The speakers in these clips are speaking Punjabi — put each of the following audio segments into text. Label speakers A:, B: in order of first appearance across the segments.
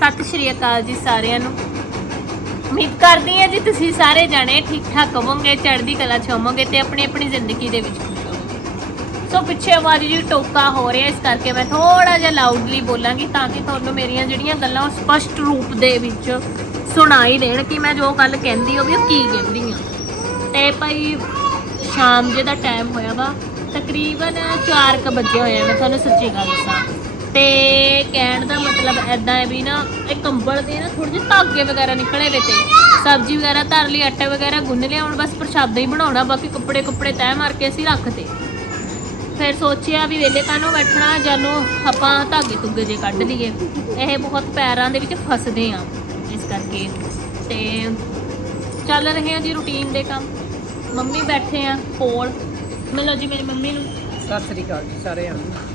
A: सत श्री अकाल जी सारिਆਂ ਨੂੰ उम्मीद करदी हां जी तुसीं सारे जाने ठीक ठाक होवोगे चढ़दी कला च होवोगे ते अपनी अपनी जिंदगी दे विच खुश होवोगे। सो पिछे आवाज़ जी टोका हो रहा है इस करके मैं थोड़ा जिहा लाउडली बोलांगी ताकि तुहानूं मेरियां जिहड़ियां गल्लां स्पष्ट रूप दे विच सुनाई देण कि मैं जो गल कहंदी होवे की कहंदी हां। ते भाई शाम जे दा टाइम होया वा तकरीबन 4 बजे होए मैं तुहानूं सच्ची गल दसां ते कहण दा मतलब ऐदा है भी ना एक कंबल दे ना थोड़े ਜਿਹੇ धागे वगैरह निकले वे ते सब्जी वगैरह धर ली आटा वगैरह गुन्न लिया हुण बस प्रशादा ही बनाउणा बाकी कपड़े तैह मार के असीं रखते। फिर सोचिया भी वेले कानों बैठना जानो आपां धागे धुगे जे कढ लईए ਇਹ बहुत पैरां दे विच फसदे आ इस करके ते चल रहे हैं जी रूटीन दे काम। मम्मी बैठे आ कोल मिलो जी मेरी मम्मी नूं
B: सत श्री अकाल जी सारे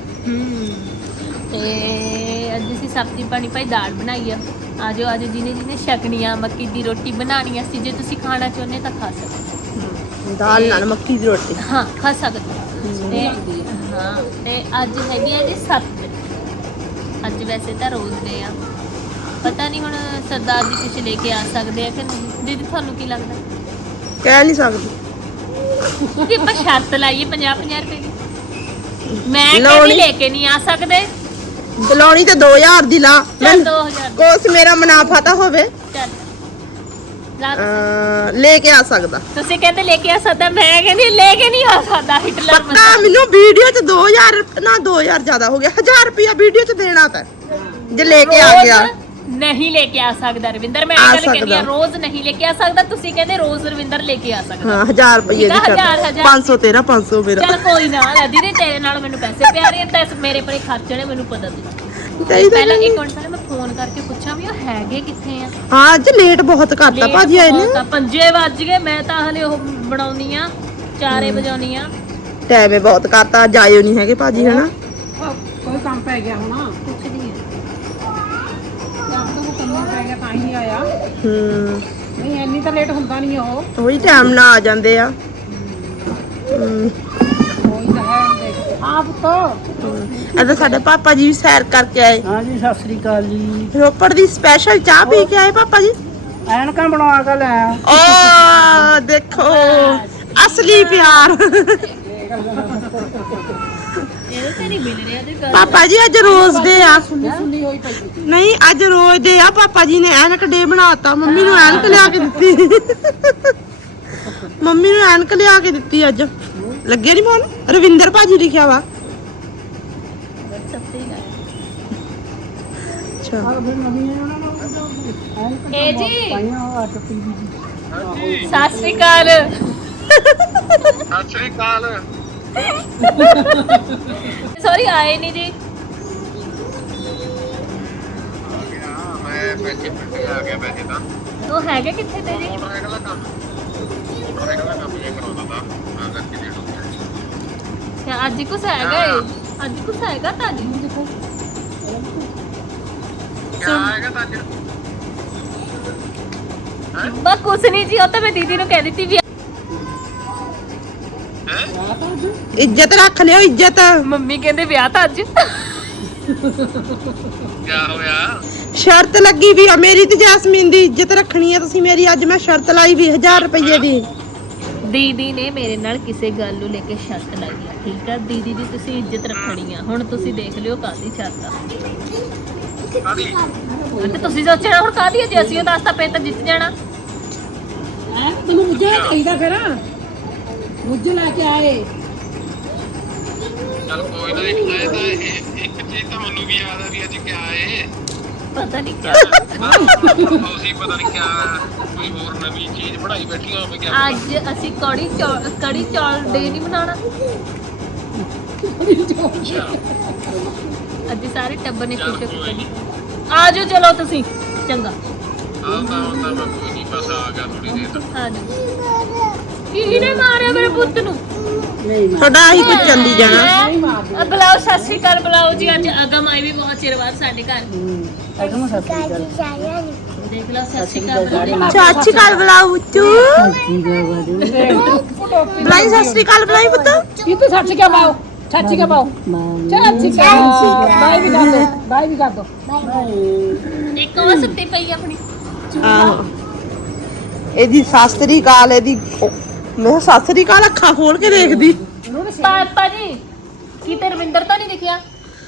A: ਤੇ ਅੱਜ ਅਸੀਂ ਸਬਜ਼ੀ ਪਾਣੀ ਭਾਈ ਦਾਲ ਬਣਾਈ ਆ ਆਜੋ ਆਜੋ ਜਿਹਨੇ ਜਿਹਨੇ ਛਕਣੀ ਆ ਮੱਕੀ ਦੀ ਰੋਟੀ ਬਣਾਉਣੀ ਸੀ ਜੇ ਤੁਸੀਂ ਖਾਣਾ ਚਾਹੁੰਦੇ ਤਾਂ ਖਾ ਸਕਦੇ
B: ਦਾਲ ਨਾਲ ਮੱਕੀ ਦੀ ਰੋਟੀ
A: ਹਾਂ ਖਾ ਸਕਦੇ ਤੇ ਹਾਂ ਤੇ ਅੱਜ ਹੈਗੀ ਆ ਜੀ 7 ਅੱਜ ਵੈਸੇ ਤਾਂ ਰੋਜ਼ ਦੇ ਆ ਪਤਾ ਨਹੀਂ ਹੁਣ ਸਰਦਾਰ ਜੀ ਕੁਛ ਲੈ ਕੇ ਆ ਸਕਦੇ ਆ ਕਿ ਨਹੀਂ ਦੀਦੀ ਤੁਹਾਨੂੰ ਕੀ ਲੱਗਦਾ
B: ਕਹਿ ਨਹੀਂ ਸਕਦੀ
A: ਕਿ ਆਪਾਂ ਸ਼ਰਤ ਲਾਈਏ 50-50 ਰੁਪਏ ਦੀ ਮੈਂ ਕਹਿੰਦੀ ਲੈ ਕੇ ਨਹੀਂ ਆ ਸਕਦੇ
B: ਬੁਲਾਉਣੀ ਤੇ 2000 ਦੀ ਲਾ
A: ਚੱਲ 2000
B: ਕੋਸ ਮੇਰਾ ਮੁਨਾਫਾ ਤਾਂ ਹੋਵੇ
A: ਚੱਲ ਲਾ
B: ਲੈ ਕੇ ਆ ਸਕਦਾ
A: ਤੁਸੀਂ ਕਹਿੰਦੇ ਲੈ ਕੇ ਆ ਸਕਦਾ ਮੈਂ ਕਹਿੰਦੀ ਲੈ ਕੇ ਨਹੀਂ ਆ ਸਕਦਾ ਹਿਟਲਰ
B: ਪੱਕਾ ਮੈਨੂੰ ਵੀਡੀਓ 'ਚ 2000 ਨਾ 2000 ਜ਼ਿਆਦਾ ਹੋ ਗਿਆ 1000 ਰੁਪਿਆ ਵੀਡੀਓ 'ਚ ਦੇਣਾ ਤਾਂ ਜੇ ਲੈ ਕੇ ਆ ਗਿਆ
A: ਨਹੀਂ ਲੈ ਕੇ ਆ ਸਕਦਾ ਰਵਿੰਦਰ ਮੈਂ ਇਹ ਗੱਲ ਕਹਿੰਦੀ ਆ ਰੋਜ਼ ਨਹੀਂ ਲੈ ਕੇ ਆ ਸਕਦਾ ਤੁਸੀਂ ਕਹਿੰਦੇ ਰੋਜ਼ ਰਵਿੰਦਰ ਲੈ ਕੇ ਆ ਸਕਦਾ
B: ਹਾਂ 1000 ਰੁਪਏ ਦੀ 500 ਤੇਰਾ 500 ਮੇਰਾ
A: ਚੱਲ ਕੋਈ ਨਾ ਦੀਦੀ ਤੇਰੇ ਨਾਲ ਮੈਨੂੰ ਪੈਸੇ ਪਿਆਰੇ ਤਾਂ ਮੇਰੇ ਪਰੇ ਖਰਚਣੇ ਮੈਨੂੰ ਪਤਾ ਨਹੀਂ ਪਹਿਲਾਂ ਇੱਕ ਮਿੰਟ ਪਹਿਲਾਂ ਮੈਂ ਫੋਨ ਕਰਕੇ ਪੁੱਛਾਂ ਵੀ ਉਹ ਹੈਗੇ ਕਿੱਥੇ ਆ
B: ਹਾਂ ਅੱਜ ਲੇਟ ਬਹੁਤ ਕਰਤਾ ਭਾਜੀ ਆਏ ਨੇ
A: ਤਾਂ 5 ਵੱਜ ਗਏ ਮੈਂ ਤਾਂ ਹਲੇ ਉਹ ਬਣਾਉਣੀ ਆ 4 ਵਜਾਉਣੀ ਆ
B: ਟਾਈਮ ਬਹੁਤ ਕਰਤਾ ਜਾਇਓ ਨਹੀਂ ਹੈਗੇ ਭਾਜੀ ਹਨਾ
C: ਕੋਈ ਕੰਮ ਪੈ ਗਿਆ ਹੋਣਾ
A: ਕੁਛ ਨਹੀਂ
C: ਤਾਂ ਹੀ ਆਇਆ
B: ਹੂੰ
C: ਨਹੀਂ ਇੰਨੀ ਤਾਂ ਲੇਟ ਹੁੰਦਾ ਨਹੀਂ ਉਹ
B: ਉਹੀ ਟਾਈਮ ਨਾਲ ਆ ਜਾਂਦੇ ਆ
C: ਕੋਈ ਤਾਂ ਹੈ ਹਾਂ ਪੁੱਤ
B: ਇਹਦਾ ਸਾਡੇ ਪਾਪਾ ਜੀ ਵੀ ਸੈਰ ਕਰਕੇ ਆਏ
C: ਹਾਂ ਜੀ ਸਤਿ ਸ੍ਰੀ ਅਕਾਲ ਜੀ
B: ਰੋਪੜ ਦੀ ਸਪੈਸ਼ਲ ਚਾਹ ਪੀ ਕੇ ਆਏ ਪਾਪਾ ਜੀ
C: ਐਨਕਾਂ ਬਣਵਾ ਕੇ ਲੈ
B: ਓ ਦੇਖੋ ਅਸਲੀ ਪਿਆਰ
A: ਇਹਦੇ ਤੇ ਨਹੀਂ ਮਿਲ ਰਿਹਾ ਤੇ
B: ਪਾਪਾ ਜੀ ਅੱਜ ਰੋਜ਼ ਡੇ ਆ
C: ਸੁੰਨੀ ਹੋਈ ਪਈ
B: ਨਹੀਂ ਅੱਜ ਰੋਜ਼ ਡੇ ਆ ਪਾਪਾ ਜੀ ਨੇ ਐਨਕ ਡੇ ਬਣਾਤਾ ਮੰਮੀ ਨੂੰ ਐਨਕ ਲਿਆ ਕੇ ਦਿੱਤੀ ਮੰਮੀ ਨੂੰ ਐਨਕ ਲਿਆ ਕੇ ਦਿੱਤੀ ਅੱਜ ਲੱਗੇ ਨਹੀਂ ਮੋਨ ਰਵਿੰਦਰ ਭਾਜੀ ਲਿਖਿਆ ਵਾ ਅੱਛਾ
A: ਏ ਜੀ
C: ਪਾਈਆਂ ਆ ਟੱਪੀ ਜੀ
A: ਸਤਿ ਸ਼੍ਰੀ ਅਕਾਲ
D: ਸਤਿ ਸ੍ਰੀ ਅਕਾਲ
A: ਸੌਰੀ ਆਏ ਨਹੀਂ ਜੀ
D: ਮੈਂ ਪੈਸੇ ਪਿੱਟੇ ਆ ਗਿਆ ਵੈਸੇ ਤਾਂ
A: ਉਹ ਹੈਗੇ ਕਿੱਥੇ ਤੇ ਜੀ
D: ਮੋਟਰਸਾਈਕਲ ਦਾ ਕੰਮ ਇਹ ਕਰਾਉਂਦਾ ਤਾਂ ਮੈਂ ਕਰਕੇ ਦੇ ਦੂੰਗਾ
A: ਅੱਜ ਕੁਛ ਹੈਗਾ ਏ ਅੱਜ ਕੁਛ ਹੈਗਾ ਤਾਂ ਨਹੀਂ ਦੇਖੋ
D: ਕੀ ਆਏਗਾ ਤਾਂ ਅੱਜ
A: ਬਸ ਕੁਛ ਨਹੀਂ ਜੀ ਉਹ ਤਾਂ ਮੈਂ ਦੀਦੀ ਨੂੰ ਕਹਿ ਦਿੱਤੀ ਵੀ
B: ਇੱਜ਼ਤ ਰੱਖ ਲਿਓ ਇੱਜ਼ਤ
A: ਮੰਮੀ ਕਹਿੰਦੇ ਵਿਆਹ ਤਾਂ ਅੱਜ
D: ਕੀ ਹੋਇਆ
B: ਸ਼ਰਤ ਲੱਗੀ ਵੀ ਆ ਮੇਰੀ ਤੇ ਜੈਸਮੀਨ ਦੀ ਇੱਜ਼ਤ ਰੱਖਣੀ ਆ ਤੁਸੀਂ ਮੇਰੀ ਅੱਜ ਮੈਂ ਸ਼ਰਤ ਲਾਈ ਵੀ 1000 ਰੁਪਏ ਦੀ
A: ਦੀਦੀ ਨੇ ਮੇਰੇ ਨਾਲ ਕਿਸੇ ਗੱਲ ਨੂੰ ਲੈ ਕੇ ਸ਼ਰਤ ਲਾਈ ਆ ਠੀਕ ਆ ਦੀਦੀ ਦੀ ਤੁਸੀਂ ਇੱਜ਼ਤ ਰੱਖਣੀ ਆ ਹੁਣ ਤੁਸੀਂ ਦੇਖ ਲਿਓ ਕਾਹਦੀ ਸ਼ਰਤ ਆ
D: ਕਾਦੀ
A: ਤੇ ਤੁਸੀਂ ਸੋਚਣਾ ਹੁਣ ਕਾਹਦੀ ਆ ਜੇ ਅਸੀਂ ਉਹ ਦੱਸਤਾ ਪਏ ਤਾਂ ਜਿੱਤ ਜਾਣਾ
C: ਹੈ ਤੈਨੂੰ ਮੁੱਝਾ ਚਾਹੀਦਾ ਫਿਰ ਮੁੱਝ ਲੈ ਕੇ ਆਏ
D: ਚੱਲ ਕੋਈ ਨਾ ਇੱਕ ਚੀਜ਼ ਤਾਂ ਮੈਨੂੰ ਵੀ ਯਾਦ ਆ ਵੀ ਅੱਜ ਕੀ ਆਏ
A: ਪਤਾ ਨਹੀਂ ਕਿਆ
D: ਤੁਸੀਂ ਪਤਾ ਨਹੀਂ ਕਿਆ ਕੋਈ ਹੋਰ ਨਵੀਂ ਚੀਜ਼ ਬਣਾਈ ਬੈਠੀਆਂ ਹੋਵੇ ਕਿਆ
A: ਅੱਜ ਅਸੀਂ ਕੜੀ ਚੌਲ ਡੇ ਨਹੀਂ ਬਣਾਉਣਾ
D: ਅੱਛਾ
A: ਅੱਜ ਸਾਰੇ ਟੱਬਰ ਨੇ ਖੁਸ਼ ਹੋ ਕੇ ਕੜੀ ਆ ਜਾਓ ਚਲੋ ਤੁਸੀਂ ਚੰਗਾ
D: ਆਉਂਦਾ ਮੈਂ ਕੋਈ ਨਹੀਂ ਬਸ ਆ ਗਿਆ ਥੋੜੀ ਦੇਰ ਤੱਕ
A: ਆ ਜਾਓ ਕਿਹਨੇ ਮਾਰਿਆ ਮੇਰੇ ਪੁੱਤ ਨੂੰ
B: ਤੁਹਾਡਾ ਆਹੀ ਕੁਝ ਚੱਲੀ ਜਾਣਾ
A: ਬੁਲਾਓ ਸਤਿ ਸ਼੍ਰੀ ਅਕਾਲ ਬੁਲਾਓ ਜੀ ਅੱਜ ਅਗਮ ਆਈ ਵੀ ਬਹੁਤ ਚਿਰ ਬਾਅਦ ਸਾਡੇ ਘਰ
C: ਅਗਮ ਸਤਿ ਸ੍ਰੀ ਅਕਾਲ
A: ਦੇਖ ਲਓ ਸਤਿ ਸ਼੍ਰੀ ਅਕਾਲ ਬੁਲਾਓ।
B: ਚਾਚੀ ਕਾਲ ਬੁਲਾਓ ਤੂੰ ਬੁਲਾਈ ਸਤਿ ਸ੍ਰੀ ਅਕਾਲ ਬੁਲਾਈ ਪੁੱਤ
C: ਕੀ ਤੂੰ ਸੱਚ ਕਿਆ ਬਾਓ ਚਾਚੀ ਕਾ ਪਾਓ ਚਾਚੀ ਕਾ ਬਾਈ ਵੀ ਕਰ ਦੋ ਬਾਈ ਵੀ ਕਰ ਦੋ
A: ਇੱਕ ਉਹ ਸੁੱਤੀ ਪਈ ਆਪਣੀ
B: ਆਹੋ ਇਹਦੀ ਸਾਸਤਰੀ ਕਾਲ ਇਹਦੀ ਮੈਂ ਸਾਸਤਰੀ ਕਾਲ ਅੱਖਾਂ ਖੋਲ ਕੇ ਦੇਖਦੀ
A: ਪਾਪਾ ਜੀ ਕੀ ਤੇ ਰਵਿੰਦਰ ਤਾਂ ਨਹੀਂ ਦਿਖਿਆ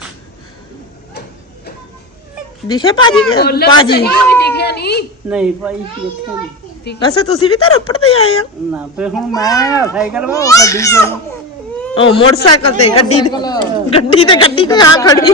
B: ਦਿਖੇ ਭਾਜੀ ਭਾਜੀ
A: ਦਿਖਿਆ ਨਹੀਂ
C: ਨਹੀਂ ਭਾਈ ਇੱਥੇ ਨਹੀਂ
B: ਵੈਸੇ ਤੁਸੀਂ ਵੀ ਤਾਂ ਰੋਪੜ ਤੇ ਆਏ ਆ
C: ਨਾ ਫੇ ਹੁਣ ਮੈਂ ਸਾਈਕਲ ਵਾ ਗੱਡੀ ਚ
B: ਉਹ ਮੋਟਰਸਾਈਕਲ ਤੇ ਗੱਡੀ ਤੇ ਗੱਡੀ ਤੇ ਆ ਖੜੀ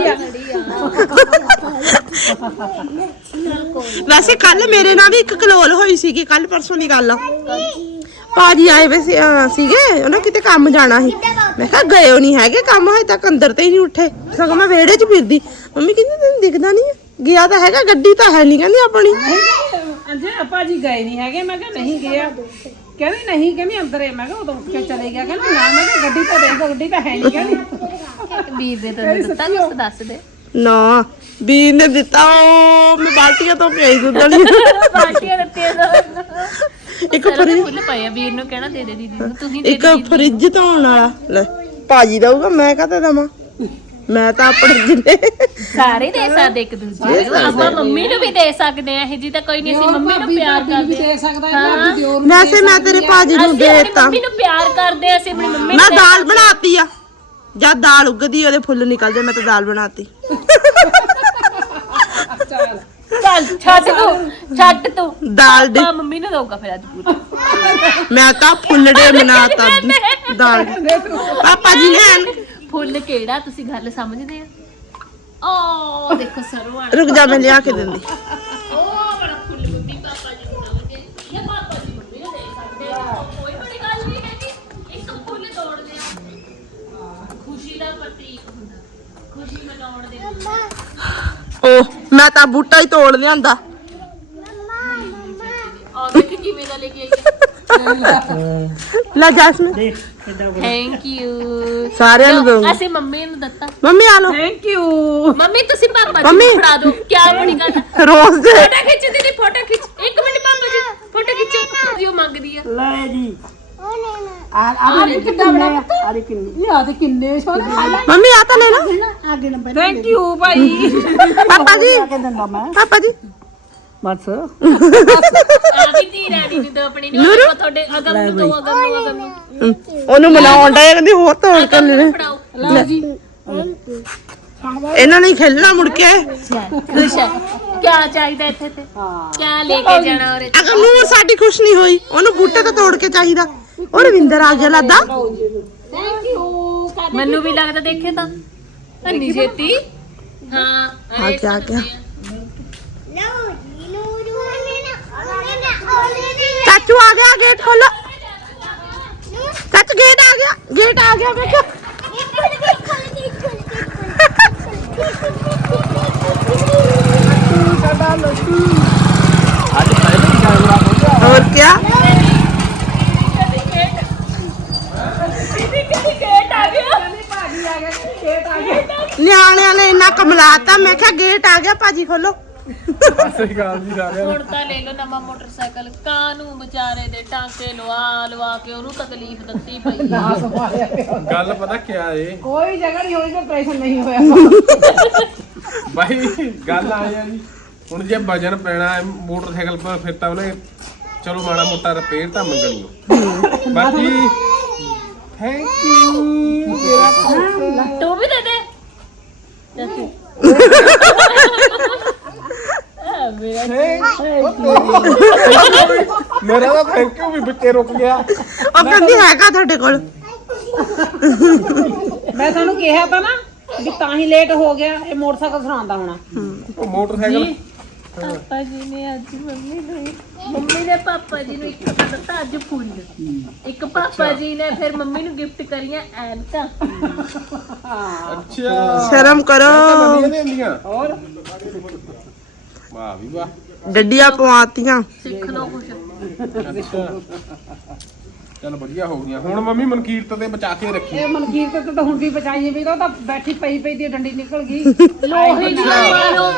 B: ਵੈਸੇ ਕੱਲ ਮੇਰੇ ਨਾਲ ਵੀ ਇੱਕ ਕਲੋਲ ਹੋਈ ਸੀਗੀ ਕੱਲ ਪਰਸੋਂ ਦੀ ਗੱਲ ਆ ਭਾਜੀ ਆਏ ਵੇ ਸੀਗੇ ਉਹਨਾਂ ਕਿਤੇ ਕੰਮ ਜਾਣਾ ਸੀ ਮੈਂ ਕਿਹਾ ਗਏ ਨਹੀਂ ਹੈਗੇ ਕੰਮ ਹਜੇ ਤੱਕ ਅੰਦਰ ਤੇ ਹੀ ਨਹੀਂ ਉੱਠੇ ਸਗੋਂ ਮੈਂ ਵਿਹੜੇ 'ਚ ਫਿਰਦੀ ਮੰਮੀ ਕਹਿੰਦੀ ਤੈਨੂੰ ਦਿਖਦਾ ਨਹੀਂ ਗਿਆ ਤਾਂ ਹੈਗਾ ਗੱਡੀ ਤਾਂ ਹੈ ਨਹੀਂ ਕਹਿੰਦੀ ਆਪਣੀ
C: ਅੰਜੇ ਆਪਾਂ ਜੀ ਗਏ ਨਹੀਂ ਹੈਗੇ ਮੈਂ ਕਿਹਾ ਨਹੀਂ ਗਿਆ ਕਹਿੰਦੀ ਨਹੀਂ ਕਹਿੰਦੀ ਅੰਦਰ ਹੈ ਮੈਂ ਕਿਹਾ ਉਹ ਤਾਂ ਉੱਠ ਕੇ ਚਲੇ ਗਿਆ ਕਹਿੰਦਾ ਨਾ ਮੈਂ ਕਿਹਾ ਗੱਡੀ ਤਾਂ ਦੇਖ ਗੱਡੀ ਤਾਂ ਹੈ ਨਹੀਂ ਕਹਿੰਦੀ
A: ਵੀਰ ਦੇ ਤੈਨੂੰ ਦਿੱਤਾ ਕੁਛ ਦੱਸ ਦੇ
B: ਨਾ ਵੀਰ ਨੇ ਦਿੱਤਾ ਉਹ ਮੈਂ ਬਾਲਟੀਆਂ ਤੋਂ ਭੇਜ ਦੁੱਧ ਲਈ
A: ਪਾਰਟੀਆਂ ਦਿੱਤੀਆਂ
B: ਇੱਕ ਫਰਿੱਜ
A: ਫੁੱਲ ਪਏ ਆ ਵੀਰ ਨੂੰ ਕਹਿਣਾ ਦੇ ਦੇ ਦੀਦੀ ਨੂੰ ਤੁਸੀਂ
B: ਇੱਕ ਫਰਿੱਜ ਧੋਣ ਵਾਲਾ ਲੈ ਭਾਜੀ ਦਊਗਾ ਮੈਂ ਕਾਹਤੇ ਦਵਾਂ ਮੈਂ ਤਾਂ ਆਪਣੇ ਜਿੰਨੇ
A: ਸਾਰੇ ਦੇ ਸਕਦੇ ਇੱਕ ਦੂਜੇ ਨੂੰ ਆਪਾਂ ਮੰਮੀ ਨੂੰ ਵੀ ਦੇ ਸਕਦੇ ਆ ਇਹ ਜੀ ਤਾਂ ਕੋਈ ਨਹੀਂ ਅਸੀਂ ਮੰਮੀ ਨੂੰ ਪਿਆਰ ਕਰਦੇ
C: ਦੇ ਸਕਦਾ ਹੈ ਆਪਣੀ ਦਿਓਰ ਨੂੰ
B: ਵੈਸੇ ਮੈਂ ਤੇਰੇ ਭਾਜੀ ਨੂੰ
A: ਅਸੀਂ ਆਪਣੀ
B: ਦੇਤਾ
A: ਮੰਮੀ ਨੂੰ ਪਿਆਰ ਕਰਦੇ ਆ ਅਸੀਂ ਆਪਣੀ ਮੰਮੀ
B: ਮੈਂ ਦਾਲ ਬਣਾਤੀ ਆ ਜਦ ਦਾਲ ਉੱਗਦੀ ਉਹਦੇ ਫੁੱਲ ਨਿਕਲਦੇ ਮੈਂ ਤਾਂ ਦਾਲ ਬਣਾਤੀ
C: ਚੱਲ
A: ਛੱਡ ਤੂੰ
B: ਦਾਲ ਦੇ
A: ਪਾਪਾ ਮੰਮੀ ਨੂੰ ਦਊਗਾ ਫਿਰ ਅੱਜ ਪੂਰਾ
B: ਮੈਂ ਤਾਂ ਫੁੱਲੜੇ ਬਣਾਤਾ ਦਾਲ ਪਾਪਾ ਜੀ ਨੇ
A: ਫੁੱਲ ਕਿਹੜਾ ਤੁਸੀਂ ਗੱਲ ਸਮਝਦੇ ਆ ਓ ਦੇਖੋ ਸਰੋਂ ਵਾਲਾ
B: ਰੁਕ ਜਾ ਮੈਂ ਲਿਆ ਕੇ ਦਿੰਦੀ
A: ਉਹ ਬੜਾ ਫੁੱਲ ਮੰਮੀ ਪਾਪਾ ਜੀ ਨੂੰ ਦਊਗੇ ਇਹ ਪਾਪਾ ਜੀ ਮੰਮੀ ਨੂੰ ਦੇ ਸਕਦੇ ਆ ਕੋਈ ਬੜੀ ਗੱਲ ਨਹੀਂ ਹੈਗੀ ਇੱਕ ਫੁੱਲ ਤੋੜ ਲਿਆ ਖੁਸ਼ੀ ਦਾ ਪ੍ਰਤੀਕ ਹੁੰਦਾ ਖੁਸ਼ੀ ਮਨਾਉਣ ਦੇ
B: ਓ ਮੈਂ ਤਾਂ ਬੂਟਾ ਹੀ ਤੋੜ ਲਿਆਂਦਾ
A: ਆ ਦੇਖ ਕਿਵੇਂ ਦਾ ਲੈ ਕੇ ਆਈ
B: ਲੈ ਜੈਸਮੀਨ
C: ਦੇਖ ਕਿੱਦਾਂ
A: ਥੈਂਕ ਯੂ
B: ਸਾਰਿਆਂ ਨੂੰ ਦਊਂਗੀ
A: ਅਸੀਂ ਮੰਮੀ ਨੂੰ ਦਿੱਤਾ
B: ਮੰਮੀ ਆ ਲਓ
C: ਥੈਂਕ ਯੂ
A: ਮੰਮੀ ਤੁਸੀਂ ਪਾਪਾ ਜੀ
B: ਮੰਮੀ।
A: ਨੂੰ ਫੜਾ ਦਿਓ ਕੀ ਬੜੀ ਗੱਲ
B: ਰੋਜ਼ ਦੇ
A: ਫੋਟੋ ਖਿੱਚ ਦੀਦੀ ਫੋਟੋ ਖਿੱਚ ਇੱਕ ਮਿੰਟ ਪਾਪਾ ਜੀ ਫੋਟੋ ਖਿੱਚੋ ਜੋ ਮੰਗਦੀ ਆ
C: ਲੈ ਜੀ ਆਰੇ ਕਿੱਦਾਂ ਬਣਾ ਆਰੇ ਕਿੰਨੇ ਲਿਆ ਤੇ ਕਿੰਨੇ ਸੋਹਣੇ
B: ਮੰਮੀ ਆ ਤਾਂ ਲੈ ਲਓ
C: ਥੈਂਕ ਯੂ ਭਾਈ
B: ਪਾਪਾ ਜੀ
C: ਦਿੰਦਾ ਮੈਂ
B: ਪਾਪਾ ਜੀ
C: ਬਸ
A: ਆ ਵੀ ਧੀ ਰਾਣੀ ਨੂੰ ਦੋ ਆਪਣੀ ਨੂੰ ਉਹ ਤੁਹਾਡੇ ਅਗਮ ਨੂੰ ਦੋ ਅਗਮ ਨੂੰ
B: ਉਹਨੂੰ ਮਨਾਉਣ ਦਾ ਕਹਿੰਦੀ ਹੋਰ ਤੋੜ ਕੇ ਲੈ ਲੈ।
A: ਫੜਾਓ
C: ਲਓ ਜੀ
B: ਇਹਨਾਂ ਨੇ ਹੀ ਖੇਲਣਾ ਮੁੜ ਕੇ
A: ਖੁਸ਼ ਹੈ ਕੀ ਚਾਹੀਦਾ ਇੱਥੇ ਤੇ ਕੀ ਲੈ ਕੇ ਜਾਣਾ ਔਰ
B: ਅਗਰ ਨੂੰ ਸਾਡੀ ਖੁਸ਼ ਨਹੀਂ ਹੋਈ ਉਹਨੂੰ ਬੂਟੇ ਤੋਂ ਤੋੜ ਕੇ ਚਾਹੀਦਾ ਉਹ ਰਵਿੰਦਰ ਆ ਗਿਆ ਲੱਦਾ
C: ਥੈਂਕ ਯੂ
A: ਮੈਨੂੰ ਵੀ ਲੱਗਦਾ ਦੇਖੇ ਤਾਂ ਅੰਨੀ ਜੇਤੀ ਹਾਂ
B: ਆ ਗਿਆ ਗਿਆ ਚਾਚੂ ਆ ਗਿਆ ਗੇਟ ਖੋਲੋ ਚਾਚੂ ਗੇਟ ਆ ਗਿਆ ਵੇਖੋ और क्या ਨਿਆਣਿਆਂ ਨੇ ਇੰਨਾ ਕਮਲਾਤਾ ਮੈਂ ਕਿਹਾ ਗੇਟ ਆ ਗਿਆ ਭਾਜੀ ਖੋਲੋ
A: ਹੁਣ ਤਾਂ ਲੈ ਲਓ ਨਵਾਂ ਮੋਟਰਸਾਈਕਲ ਕਾਨੂੰ ਵਿਚਾਰੇ ਦੇ ਟਾਂਕੇ ਲਵਾ ਕੇ ਉਹਨੂੰ ਤਕਲੀਫ ਦਿੱਤੀ ਪਈ ਆ।
E: ਗੱਲ ਪਤਾ ਕਿਆ ਏ
C: ਕੋਈ ਜਗ੍ਹਾ ਨਹੀਂ ਹੋਈ ਤੇ ਆਪਰੇਸ਼ਨ ਨਹੀਂ ਹੋਇਆ
E: ਭਾਈ ਗੱਲ ਆ ਜੀ ਹੁਣ ਜੇ ਵਜਨ ਪੈਣਾ ਹੈ ਮੋਟਰਸਾਈਕਲ ਪਰ ਫਿਰ ਤਾਂ ਉਹਨੇ ਚਲੋ ਮਾੜਾ ਮੋਟਾ ਰਿਪੇਅਰ ਤਾਂ ਮੰਗਣੀ ਓ ਬਾਕੀ ਥੈਂਕ ਯੂ
A: ਤੂੰ ਵੀ ਦੇ ਦੇ
E: ਮੇਰਾ ਤਾਂ ਥੈਂਕ ਯੂ ਵੀ ਬੱਚੇ ਰੁਕ ਗਿਆ
B: ਉਹ ਕਹਿੰਦੀ ਹੈਗਾ ਤੁਹਾਡੇ ਕੋਲ
C: ਮੈਂ ਤੁਹਾਨੂੰ ਕਿਹਾ ਤਾਂ ਨਾ ਵੀ ਤਾਂ ਹੀ ਲੇਟ ਹੋ ਗਿਆ ਇਹ ਮੋਟਰਸਾਈਕਲ ਸਰਾਂਦਾ ਹੋਣਾ
E: ਉਹ ਮੋਟਰਸਾਈਕਲ
A: ਪਾਪਾ ਜੀ ਨੇ ਅੱਜ ਮੰਮੀ ਨੇ ਪਾਪਾ ਜੀ ਨੂੰ ਇੱਕ ਦਿੱਤਾ ਅੱਜ ਫੁੱਲ ਇੱਕ ਪਾਪਾ ਜੀ ਨੇ ਫਿਰ ਮੰਮੀ ਨੂੰ ਗਿਫਟ ਕਰੀਆਂ ਐਨਕਾਂ
E: ਅੱਛਾ
B: ਸ਼ਰਮ ਕਰੋ
E: ਵਧੀਆ ਹੁੰਦੀਆਂ
C: ਹੋਰ
E: ਵਾਹ ਵੀ ਵਾਹ
B: ਡੱਡੀਆਂ ਪਵਾਤੀਆਂ
A: ਸਿੱਖ ਲਓ ਕੁਛ
E: ਅੱਛਾ ਚਲ ਵਧੀਆ ਹੋ ਗਈਆਂ ਹੁਣ ਮੰਮੀ ਮਨਕੀਰਤ ਤੇ ਬਚਾ ਕੇ ਰੱਖੀ
C: ਇਹ ਮਨਕੀਰ ਤੇ ਤਾਂ ਹੁਣ ਵੀ ਬਚਾਈਏ ਵੀ ਉਹ ਤਾਂ ਬੈਠੀ ਪਈ ਦੀ ਡੰਡੀ ਨਿਕਲ ਗਈ
A: ਲੋਹੇ ਦੀ ਮਾਰੋ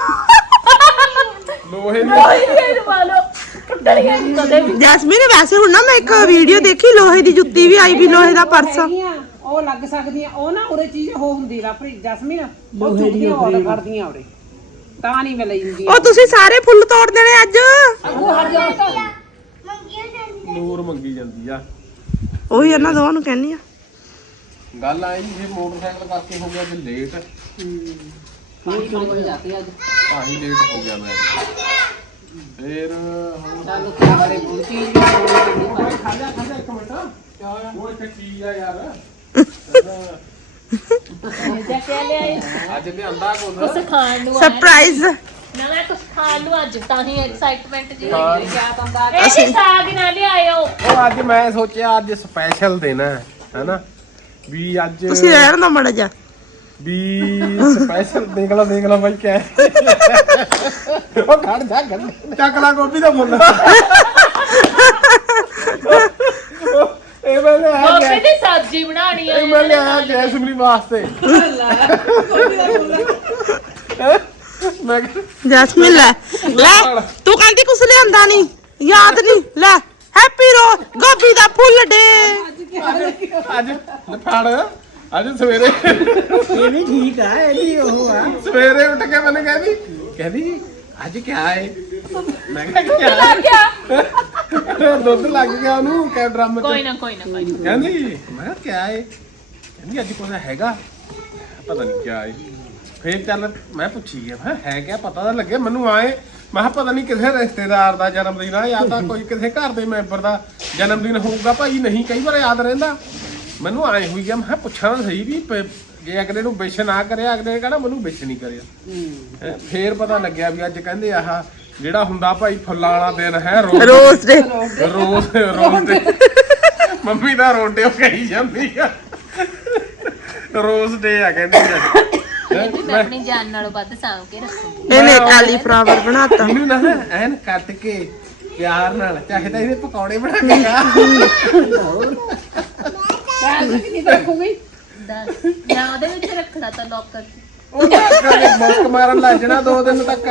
E: ਲੋਹੇ ਦੀ
A: ਮਾਰੋ ਟੁੱਟੜੀਆਂ ਕਦੇ ਵੀ
B: ਜੈਸਮੀਨ ਵੈਸੇ ਹੁਣ ਨਾ ਮੈਂ ਇੱਕ ਵੀਡੀਓ ਦੇਖੀ ਲੋਹੇ ਦੀ ਜੁੱਤੀ ਵੀ ਆਈ ਵੀ ਲੋਹੇ ਦਾ ਪਰਸ
C: ਹੈਗੀਆਂ, ਉਹ ਲੱਗ ਸਕਦੀਆਂ ਉਹ ਨਾ ਉਰੇ ਚੀਜ਼ ਉਹ ਹੁੰਦੀ ਵਾ ਭਰੀ ਜਸਮੀਨ ਉਹ ਚੁੱਕਦੀਆਂ ਆਰਡਰ ਕਰਦੀਆਂ ਉਰੇ ਤਾਂ ਨਹੀਂ ਮੈਂ ਲਈ ਹੁੰਦੀ
B: ਉਹ ਤੁਸੀਂ ਸਾਰੇ ਫੁੱਲ ਤੋੜ ਦੇਣੇ ਅੱਜ
C: ਅੱਗੋਂ ਹਟ ਜਾ ਤਾਂ
E: ਨੂਰ ਮੰਗੀ ਜਾਂਦੀ ਆ।
B: ਉਹੀ ਇਹਨਾਂ ਦੋਵਾਂ ਨੂੰ ਕਹਿੰਨੀ ਆ।
E: ਗੱਲ ਆਈ ਇਹ ਮੋਟਰਸਾਈਕਲ ਕਰਕੇ ਹੋ ਗਿਆ ਜੇ ਲੇਟ
C: ਪਾਣੀ ਕੋਲ ਜਾਂਦੀ ਅੱਜ
E: ਤਾਂ ਹੀ ਲੇਟ ਹੋ ਗਿਆ ਮੈਂ ਫੇਰ ਹੁਣ
C: ਚੱਲ ਸਾਰੇ ਬੁਲਤੀ ਵੀ
E: ਖਾਜਾ ਇੱਕ ਮਿੰਟ ਕਿਆ ਹੋਇਆ ਉਹ ਇੱਥੇ ਕੀ ਆ ਯਾਰ
A: ਜਾ ਕੇ ਲਿਆਏ
E: ਅੱਜ ਲਿਆਂਦਾ ਕੁਝ
A: ਕੁਛ ਖਾਣ ਨੂੰ ਆਇਆ
B: ਸਰਪ੍ਰਾਈਜ਼
A: ਨਾ ਮੈਂ ਕੁਛ ਖਾਣ ਨੂੰ ਅੱਜ ਤਾਂ ਹੀ ਐਕਸਾਈਟਮੈਂਟ ਜੀ
E: ਹਾਂ।
C: ਕਿਆ ਬੰਦਾ
A: ਇਹ ਸਾਗ ਨਾ ਲਿਆਇਓ
E: ਉਹ ਅੱਜ ਮੈਂ ਸੋਚਿਆ ਅੱਜ ਸਪੈਸ਼ਲ ਦੇਣਾ ਹੈਨਾ ਵੀ ਅੱਜ
B: ਤੁਸੀਂ ਰਹਿਣ ਦਾ ਮੜਾ ਜਾ
E: ਵੀ ਸਪੈਸ਼ਲ ਦੇਖ ਲਾ ਬਾਈ ਕਿਆ ਹੈ। ਉਹ ਖੜ ਜਾ ਚੱਕ ਲਾ ਗੋਭੀ ਦਾ ਫੁੱਲ ਇਹ ਮੈਂ ਲਿਆ
A: ਗੋਭੀ ਦੀ ਸਬਜ਼ੀ ਬਣਾਣੀ ਆ
E: ਇਹ ਮੈਂ ਲਿਆ ਜੈਸਮੀਨ ਵਾਸਤੇ ਮੈਂ ਕਿਹਾ,
B: ਜੈਸਮੀਨ ਲੈ ਤੂੰ ਕਹਿੰਦੀ ਕੁਛ ਲਿਆਂਦਾ ਨਹੀਂ ਯਾਦ ਨਹੀਂ ਲੈ ਹੈਪੀ ਗੋਭੀ ਦਾ ਫੁੱਲ ਡੇ
E: ਅੱਜ ਫੜ ਅੱਜ ਸਵੇਰੇ
C: ਇਹ ਵੀ ਠੀਕ ਆ ਇਹ ਵੀ ਉਹ ਆ
E: ਸਵੇਰੇ ਉੱਠ ਕੇ ਮੈਨੂੰ ਕਹਿੰਦੀ ਅੱਜ ਕਿਆ ਹੈ ਮੈਂ ਕਿਹਾ ਕਿਆ
A: ਲੱਗ ਗਿਆ
E: ਦੁੱਧ ਲੱਗ ਗਿਆ ਉਹਨੂੰ ਕੈ ਡਰਮ ਚ
A: ਕੋਈ ਨਾ
E: ਕਹਿੰਦੀ ਮੈਂ ਕਿਹਾ ਕਿਆ ਹੈ ਕਹਿੰਦੀ ਅੱਜ ਕੁਛ ਹੈਗਾ ਪਤਾ ਨਹੀਂ ਕਿਆ ਹੈ ਫੇਰ ਚੱਲ ਮੈਂ ਪੁੱਛੀ ਗਿਆ ਮੈਂ ਹੈ ਕਿਆ ਪਤਾ ਤਾਂ ਲੱਗੇ ਮੈਨੂੰ ਆਏ ਮੈਂ ਕਿਹਾ ਪਤਾ ਨਹੀਂ ਕਿਸੇ ਰਿਸ਼ਤੇਦਾਰ ਦਾ ਜਨਮ ਦਿਨ ਆ ਜਾਂ ਤਾਂ ਕੋਈ ਕਿਸੇ ਘਰ ਦੇ ਮੈਂਬਰ ਦਾ ਜਨਮ ਦਿਨ ਹੋਊਗਾ ਭਾਈ ਨਹੀਂ ਕਈ ਵਾਰ ਯਾਦ ਰਹਿੰਦਾ ਮੈਨੂੰ ਆਏ ਹੋਈ ਗਿਆ ਮੈਂ ਕਿਹਾ ਪੁੱਛਣਾ ਸਹੀ ਵੀ ਜੇ ਅਗਲੇ ਨੂੰ ਵਿਸ਼ ਨਾ ਕਰਿਆ ਅਗਲੇ ਨੇ ਕਹਿਣਾ ਮੈਨੂੰ ਵਿਸ਼ ਨਹੀਂ ਕਰਿਆ ਫੇਰ ਪਤਾ ਲੱਗਿਆ ਵੀ ਅੱਜ ਕਹਿੰਦੇ ਆਹ ਜਿਹੜਾ ਹੁੰਦਾ ਭਾਈ ਫੁੱਲਾਂ ਵਾਲਾ ਦਿਨ ਹੈ
B: ਰੋਜ਼ ਡੇ
E: ਰੋਜ਼ ਡੇ ਮੰਮੀ ਦਾ ਰੋਂਡੇ ਕਹੀ ਜਾਂਦੀ ਆ ਰੋਜ਼ ਡੇ ਆ ਕਹਿੰਦੀ ਅੱਜ
A: ਮੈਂ ਆਪਣੀ ਜਾਨ ਨਾਲੋਂ ਵੱਧ ਸਾਂਭ ਕੇ ਰੱਖੂੰਗੀ
B: ਇਹਨੇ ਕਾਲੀਫਲਾਵਰ ਬਣਾਤਾ
E: ਇਹਨੂੰ ਨਾ ਐਨ ਕੱਟ ਕੇ ਪਿਆਰ ਨਾਲ ਚਾਹੇ ਤਾਂ ਇਹਦੇ ਪਕੌੜੇ ਬਣਾ ਕੇ ਖਾ
C: ਪੈਸੇ ਕਿੰਨੀ ਰੱਖੂਗੀ
A: ਦੱਸ ਜਾਂ ਉਹਦੇ ਵਿੱਚ ਰੱਖਣਾ ਤਾਂ ਲੋਕਰ ਚ
E: ਉਹ ਮੁੱਕ ਮਾਰਨ ਲੱਗ ਜਾਣਾ 2 ਦਿਨ ਤੱਕ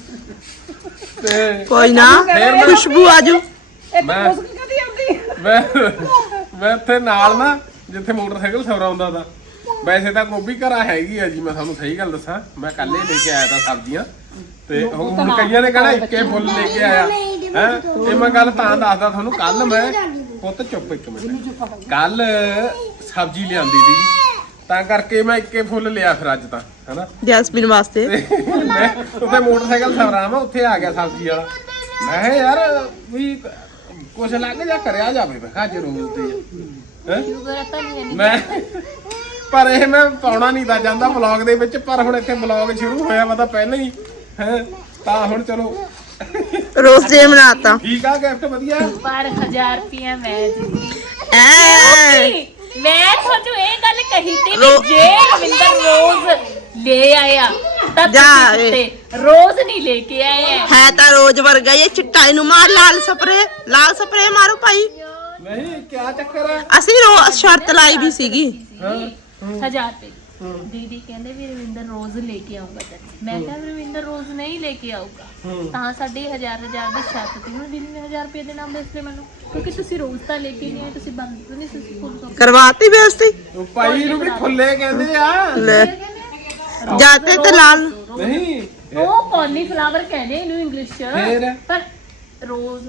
E: ਤੇ
B: ਕੋਈ ਨਾ ਖੁਸ਼ਬੂ ਆਜੂ
C: ਇਹ
E: ਮੈਂ-
C: ਮੁਸਕ ਕਦੀ ਆਉਂਦੀ
E: ਮੈਂ ਇੱਥੇ ਨਾਲ ਨਾ ਜਿੱਥੇ ਮੋਟਰਸਾਈਕਲ ਸਵਰਾਉਂਦਾ ਦਾ ਵੈਸੇ ਤਾਂ ਗੋਭੀ ਘਰਾਂ ਹੈਗੀ ਆ ਜੀ ਮੈਂ ਤੁਹਾਨੂੰ ਸਹੀ ਗੱਲ ਦੱਸਾਂ ਮੈਂ ਕੱਲ ਹੀ ਲੈ ਕੇ ਆਇਆ ਤਾਂ ਸਬਜ਼ੀਆਂ ਤੇ ਹੁਣ ਕਈਆਂ ਨੇ ਕਹਿਣਾ ਇੱਕੇ ਫੁੱਲ ਲੈ ਕੇ ਆਇਆ ਹੈ ਇਹ ਮੈਂ ਗੱਲ ਤਾਂ ਦੱਸਦਾ ਤੁਹਾਨੂੰ ਕੱਲ ਮੈਂ ਪੁੱਤ ਚੁੱਪ ਇੱਕ ਮਿੰਟ ਕੱਲ ਸਬਜ਼ੀ ਲਿਆਂਦੀ ਸੀ ਤਾਂ ਕਰਕੇ ਮੈਂ ਇੱਕੇ ਫੁੱਲ ਲਿਆ ਫਿਰ ਅੱਜ ਤਾਂ ਹੈਨਾ
B: ਜੈਸਮੀਨ ਵਾਸਤੇ
E: ਮੈਂ ਉੱਥੇ ਮੋਟਰਸਾਈਕਲ ਸਵਰਾਵਾਂ ਉੱਥੇ ਆ ਗਿਆ ਸਬਜ਼ੀ ਵਾਲਾ ਮੈਂ ਕਿਹਾ ਯਾਰ ਵੀ ਕੁਛ ਲੱਗ ਜਾ ਕਰਿਆ ਜਾਵੇ ਮੈਂ ਕਿਹਾ ਅੱਜ ਰੋਜ਼ ਤੇ ਹੈ
A: ਸ਼ੂਗਰ ਤਾਂ ਨਹੀਂ
E: ਮੈਂ ਪਰ ਇਹ ਮੈਂ ਪਾਉਣਾ ਨਹੀਂ ਤਾਂ ਜਾਂਦਾ ਵਲੌਗ ਦੇ ਵਿੱਚ ਪਰ ਹੁਣ ਇੱਥੇ ਵਲੌਗ ਸ਼ੁਰੂ ਹੋਇਆ ਵਾ ਤਾਂ ਪਹਿਲਾਂ ਹੀ ਹੈ ਤਾਂ ਹੁਣ ਚਲੋ
B: ਰੋਜ਼ ਡੇ ਬਣਾਤਾ
E: ਠੀਕ ਆ ਗਿਫਟ ਵਧੀਆ
A: ਪਰ 1000 ਰੁਪਿਆ ਮੈਂ ਦਿੱਤੀ
B: ਐ
A: ਮੈਂ ਤੁਹਾਨੂੰ ਇਹ ਗੱਲ ਕਹੀ ਤੀ ਵੀ ਜੇ ਰਵਿੰਦਰ ਰੋਜ਼ ਲੈ ਆਇਆ ਤਾਂ
B: ਜਾ
A: ਤੁਸੀਂ ਦਿੱਤੇ ਰੋਜ਼ ਨਹੀਂ ਲੈ ਕੇ ਆਏ
B: ਹੈ ਤਾਂ ਰੋਜ਼ ਵਰਗਾ ਇਹ ਚਿੱਟਾ ਇਹਨੂੰ ਮਾਰ ਲਾਲ ਸਪਰੇ ਮਾਰੋ ਭਾਈ
E: ਨਹੀਂ ਕਿਆ ਚੱਕਰ ਆ
B: ਅਸੀਂ ਰੋਜ਼ ਸ਼ਰਤ ਲਾਈ ਵੀ ਸੀਗੀ
A: 1000 ਰੁਪਏ ਦੀਦੀ ਕਹਿੰਦੇ ਵੀ ਰਵਿੰਦਰ ਰੋਜ਼ ਲੈ ਕੇ ਆਊਗਾ ਤੈਨੂੰ ਮੈਂ ਕਿਹਾ ਵੀ ਰਵਿੰਦਰ ਰੋਜ਼ ਨਹੀਂ ਲੈ ਕੇ ਆਊਗਾ ਤਾਂ ਸਾਡੀ 1000 ਦੀ ਸ਼ਰਤ ਸੀ ਹੁਣ ਦੀਦੀ ਨੇ 1000 ਰੁਪਏ ਦੇ ਨਾਮ ਇਸ ਲਈ ਮੈਨੂੰ ਕਿਉਂਕਿ ਤੁਸੀਂ ਰੋਜ਼ ਤਾਂ ਲੈ ਕੇ ਨਹੀਂ ਆਏ ਤੁਸੀਂ ਬੰਦ ਨਹੀਂ ਤੁਸੀਂ ਫੁੱਲ ਤੋਂ
B: ਕਰਵਾਤੀ ਬੇਇੱਜ਼ਤੀ
E: ਉਹ ਭਾਈ ਨੂੰ ਵੀ ਫੁੱਲੇ ਕਹਿੰਦੇ ਆ
B: ਲੈ ਜਾਤੇ ਤੇ ਲਾਲ
E: ਨਹੀਂ
A: ਉਹ ਕਾਲੀਫਲਾਵਰ ਕਹਿੰਦੇ ਇਹਨੂੰ ਇੰਗਲਿਸ਼
E: ਫੇਰ?
A: ਚ ਪਰ ਰੋਜ਼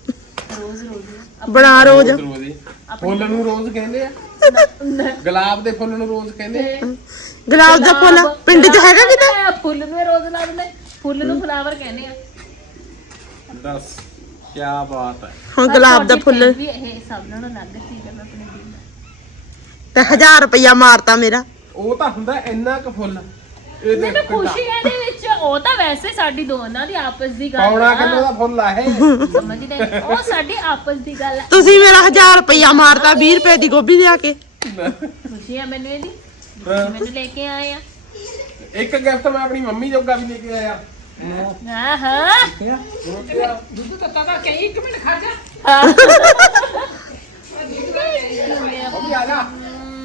B: ਬਣਾ ਰੋਜ਼
E: ਫੁੱਲ ਨੂੰ ਰੋਜ਼ ਕਹਿੰਦੇ ਆ ਗੁਲਾਬ ਦੇ ਫੁੱਲ ਨੂੰ ਰੋਜ਼ ਕਹਿੰਦੇ ਆ
B: ਗੁਲਾਬ ਦਾ ਫੁੱਲ ਪਿੰਡ 'ਚ ਹੈਗਾ ਕਿਤੇ
A: ਫੁੱਲ ਨੂੰ ਇਹ ਰੋਜ਼ ਲਾ ਦਿੰਦੇ ਫੁੱਲ ਨੂੰ ਫਲਾਵਰ ਕਹਿੰਦੇ ਆ
E: ਦੱਸ ਕੀ ਬਾਤ ਹੈ
B: ਹੁਣ ਗੁਲਾਬ ਦਾ ਫੁੱਲ
A: ਵੀ ਇਹ ਸਭ ਨਾਲੋਂ ਅਲੱਗ ਚੀਜ਼ ਹੈ ਮੈਂ ਆਪਣੇ ਦਿਲ ਦਾ
B: ਤੇ 1000 ਰੁਪਇਆ ਮਾਰਤਾ ਮੇਰਾ
E: ਉਹ ਤਾਂ ਹੁੰਦਾ ਇੰਨਾ ਕੁ ਫੁੱਲ ਇਹ
A: ਮੈਨੂੰ
E: ਦੇਖ
A: ਖੁਸ਼ੀ ਹੈ ਇਹਦੇ ਵਿੱਚ ਉਹ ਤਾਂ ਵੈਸੇ ਸਾਡੀ ਦੋਨਾਂ ਦੀ ਆਪਸ ਦੀ ਗੱਲ
E: ਪੌਣਾ ਕਿਲੋ ਦਾ ਫੁੱਲ ਆ ਇਹ
A: ਸਮਝਦੇ ਉਹ ਸਾਡੀ ਆਪਸ ਦੀ ਗੱਲ ਹੈ
B: ਤੁਸੀਂ ਮੇਰਾ 1000 ਰੁਪਇਆ ਮਾਰਤਾ 20 ਰੁਪਏ ਦੀ ਗੋਭੀ ਲਿਆ ਕੇ
A: ਖੁਸ਼ੀ ਹੈ ਮੈਨੂੰ ਇਹਦੀ ਤੁਸੀਂ ਮੈਨੂੰ ਲੈ ਕੇ ਆਏ ਆ
E: ਇੱਕ ਗਿਫਟ ਮੈਂ ਆਪਣੀ ਮੰਮੀ ਜੋਗਾ ਵੀ ਲੈ ਕੇ ਆਇਆ
A: ਹਾਂ ਹਾਂ
C: ਦੁੱਧ ਤੱਤਾ ਦਾ ਕਈ 1 ਮਿੰਟ ਖਾ ਜਾ
E: ਮੰਮੀ ਆ ਜਾ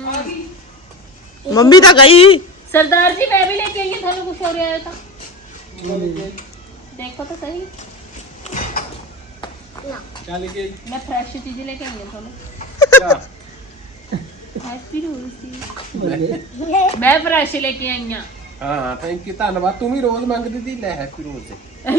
B: ਮੰਮੀ ਤਾਂ ਗਈ
A: सरदार जी मैं भी लेके आई थाने कुछ हो रहा है था देखो तो सही
E: ਚੱਲ ਗਈ
A: मैं फ्रेश चीजें लेके आई हूं थाने ਹੈਪੀ ਰੋਜ਼ ਮੈਂ ਫਰੈਸ਼ ਲੈ ਕੇ ਆਈ ਆ
E: ਹਾਂ ਥੈਂਕ ਯੂ ਧੰਨਵਾਦ ਤੂੰ ਵੀ ਰੋਜ਼ ਮੰਗਦੀ ਸੀ ਲੈ ਹੈਪੀ ਰੋਜ਼